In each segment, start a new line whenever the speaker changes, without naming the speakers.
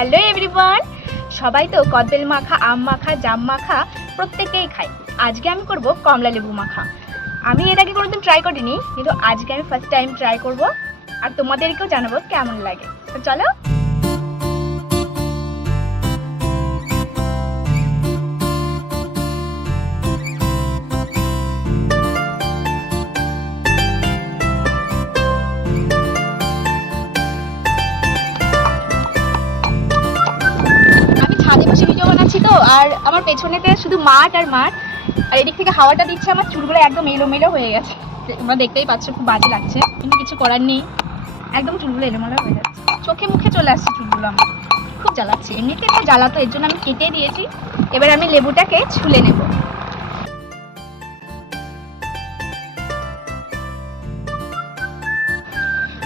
Hello everyone, সবাই তো কদবেল মাখা, আম মাখা, জাম মাখা প্রত্যেকেই খায় আজকে আমি করব কমলা লেবু মাখা। আমি এর আগে কোনোদিন ট্রাই করিনি, কিন্তু আজকে আমি ফার্স্ট টাইম ট্রাই করব, আর তোমাদেরকেও জানাব কেমন লাগে। তো চলো তো, আর আমার পেছনেতে শুধু মাঠ আর মাঠ। আর এদিক থেকে হাওয়াটা দিচ্ছে, আমার চুলগুলো একদম এলোমেলো হয়ে গেছে। তোমরা দেখতেই পাচ্ছ, খুব বাজে লাগছে, কিন্তু কিছু করার নেই। একদম চুলগুলো এলোমেলো হয়ে যাচ্ছে চোখে মুখে চলে আসছে চুলগুলো আমার। খুব জ্বালাচ্ছে, এমনিতে তো জ্বালাতো, এর জন্য আমি কেটে দিয়েছি। এবার আমি লেবুটাকে ছুলে নেব।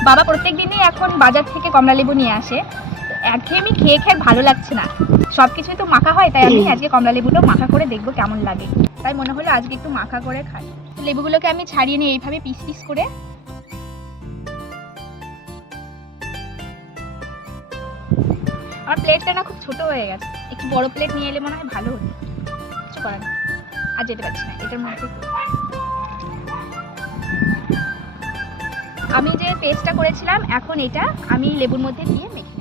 বাবা প্রত্যেক দিনই এখন বাজার থেকে কমলা লেবু নিয়ে আসে। একঘেয়েমি খেয়ে খেয়ে ভালো লাগছে না। সব কিছুই তো মাখা হয় তাই আমি আজকে কমলা লেবুটা মাখা করে দেখব কেমন লাগে। তাই মনে হলো আজকে একটু মাখা করে খাই। তো লেবুগুলোকে আমি ছাড়িয়ে নিই এইভাবে পিস পিস করে। আমার প্লেটটা না খুব ছোট হয়ে গেছে। একটু বড় প্লেট নিয়ে এলে মনে হয় ভালো হতো। কিছু করার নেই। আর যেতে পারছি না এটার মধ্যে আমি যে পেস্টটা করেছিলাম এখন এটা আমি লেবুর মধ্যে দিয়ে মেখে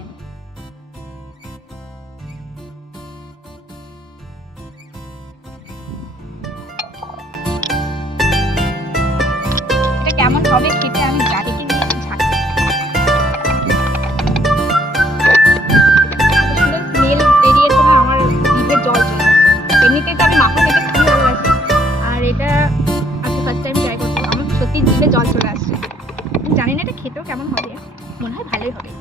হবে খেতে আমি জাতিকে নিয়ে স্মেল বেরিয়েছে না, আমার জিভে জল চলে এমনিতেই তো আমি মাখা খেতে খুবই ভালোবাসি। আর এটা আজকে ফার্স্ট টাইম ট্রাই করছি, আমার সত্যি জিভে জল চলে আসছে। জানি না এটা খেতেও কেমন হবে, মনে হয় ভালোই হবে।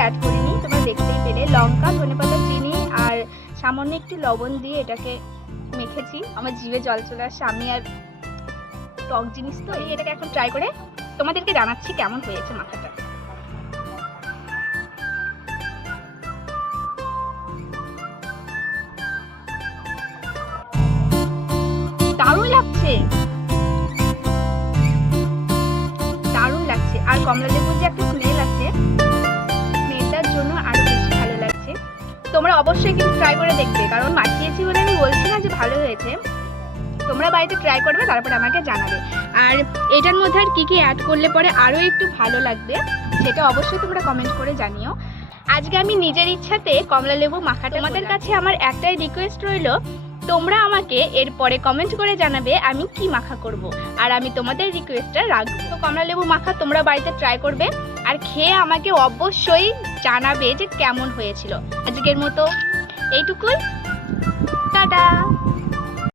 অ্যাড করিনি, তোমরা দেখতেই পেলে। লঙ্কা, ধনেপাতা, চিনি আর সামান্য একটু লবণ দিয়ে এটাকে মেখেছি। আমার জিভে জল চলে আসছে, আমি আর টক জিনিস তো, এই এটাকে এখন ট্রাই করে তোমাদেরকে জানাচ্ছি কেমন হয়েছে মাখাটা অবশ্যই কিন্তু ট্রাই করে দেখবে। কারণ মাখিয়েছি বলে আমি বলছি না যে ভালো হয়েছে। তোমরা বাড়িতে ট্রাই করবে তারপর আমাকে জানাবে। আর এটার মধ্যে আর কী কী অ্যাড করলে পরে আরও একটু ভালো লাগবে সেটা অবশ্যই তোমরা কমেন্ট করে জানিও। আজকে আমি নিজের ইচ্ছাতে কমলা লেবু মাখাটা তোমাদের কাছে আমার একটাই রিকোয়েস্ট রইল তোমরা আমাকে এরপরে কমেন্ট করে জানাবে আমি কি মাখা করব আর আমি তোমাদের রিকোয়েস্টটা রাখব। তো কমলা লেবু মাখা তোমরা বাড়িতে ট্রাই করবে আর খেয়ে আমাকে অবশ্যই জানাবে যে কেমন হয়েছিল। আজকের মতো এইটুকুই। টাটা।